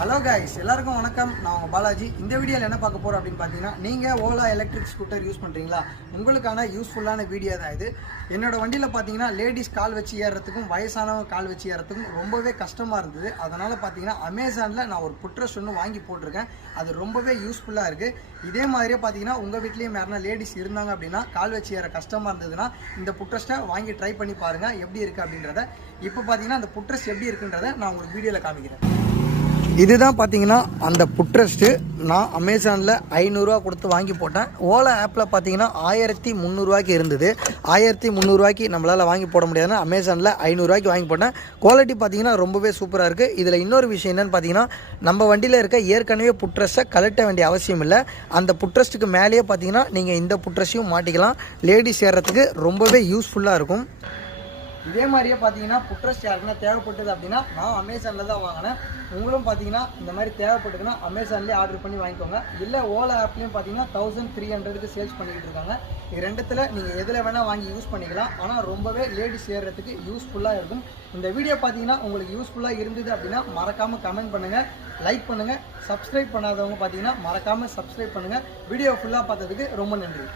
Hello guys, எல்லாருக்கும் வணக்கம். நான் உங்கள் பாலாஜி. இந்த வீடியோவில் என்ன பார்க்க போகிறோம் அப்படின்னு பார்த்தீங்கன்னா, நீங்கள் ஓலா எலக்ட்ரிக் ஸ்கூட்டர் யூஸ் பண்ணுறீங்களா, உங்களுக்கான யூஸ்ஃபுல்லான வீடியோ தான் இது. என்னோட வண்டியில் பார்த்தீங்கன்னா லேடிஸ் கால் வச்சு ஏறுறதுக்கும் வயசானவங்க கால் வச்சு ஏறுறதுக்கும் ரொம்பவே கஷ்டமாக இருந்தது. அதனால் பார்த்தீங்கன்னா அமேசானில் நான் ஒரு புட்ரெஸ்ட் ஒன்று வாங்கி போட்டிருக்கேன். அது ரொம்பவே யூஸ்ஃபுல்லாக இருக்குது. இதே மாதிரியே பார்த்தீங்கன்னா உங்கள் வீட்லேயும் யாருன்னா லேடிஸ் இருந்தாங்க அப்படின்னா கால் வச்சு ஏற கஷ்டமாக இருந்ததுன்னா இந்த புட்ரெஸ்ட்டை வாங்கி ட்ரை பண்ணி பாருங்கள் எப்படி இருக்குது அப்படின்றத. இப்போ பார்த்தீங்கன்னா அந்த புட்ரெஸ்ட் எப்படி இருக்குன்றதை நான் உங்களுக்கு வீடியோவில் காமிக்கிறேன். இதுதான் பார்த்தீங்கன்னா அந்த புட்ரெஸ்ட்டு. நான் அமேசானில் 500 கொடுத்து வாங்கி போட்டேன். ஓலா ஆப்பில் பார்த்தீங்கன்னா 1300 இருந்தது. 1300 நம்மளால் வாங்கி போட முடியாதுன்னு அமேசானில் 500 வாங்கி போட்டேன். குவாலிட்டி பார்த்தீங்கன்னா ரொம்பவே சூப்பராக இருக்குது. இதில் இன்னொரு விஷயம் என்னென்னு பார்த்தீங்கன்னா, நம்ம வண்டியில் இருக்க ஏற்கனவே புட்ரெஸ்ட்டை கலட்ட வேண்டிய அவசியம் இல்லை. அந்த புட்ரெஸ்ட்டுக்கு மேலேயே பார்த்தீங்கன்னா நீங்கள் இந்த புட்ரெஸ்ட்டையும் மாட்டிக்கலாம். லேடிஸ் ஏறுறதுக்கு ரொம்பவே யூஸ்ஃபுல்லாக இருக்கும். இதே மாதிரியே பார்த்தீங்கன்னா புட்ரெஸ்ட் யாருக்குன்னா தேவைப்பட்டது அப்படின்னா நான் அமேசானில் தான் வாங்கினேன். உங்களும் பார்த்தீங்கன்னா இந்த மாதிரி தேவைப்பட்டதுன்னா அமேசான்லேயே ஆர்டர் பண்ணி வாங்கிக்கோங்க. இல்லை ஓலா ஆப்லேயும் பார்த்தீங்கன்னா 1300 சேல்ஸ் பண்ணிக்கிட்டு இருக்காங்க. இது ரெண்டுத்தில் நீங்கள் எதில் வேணால் வாங்கி யூஸ் பண்ணிக்கலாம். ஆனால் ரொம்பவே லேடிஸ் ஏறுறதுக்கு யூஸ்ஃபுல்லாக இருக்கும். இந்த வீடியோ பார்த்தீங்கன்னா உங்களுக்கு யூஸ்ஃபுல்லாக இருந்தது அப்படின்னா மறக்காமல் கமெண்ட் பண்ணுங்கள், லைக் பண்ணுங்கள். சப்ஸ்கிரைப் பண்ணாதவங்க பார்த்தீங்கன்னா மறக்காமல் சப்ஸ்கிரைப் பண்ணுங்கள். வீடியோ ஃபுல்லாக பார்த்ததுக்கு ரொம்ப நன்றி.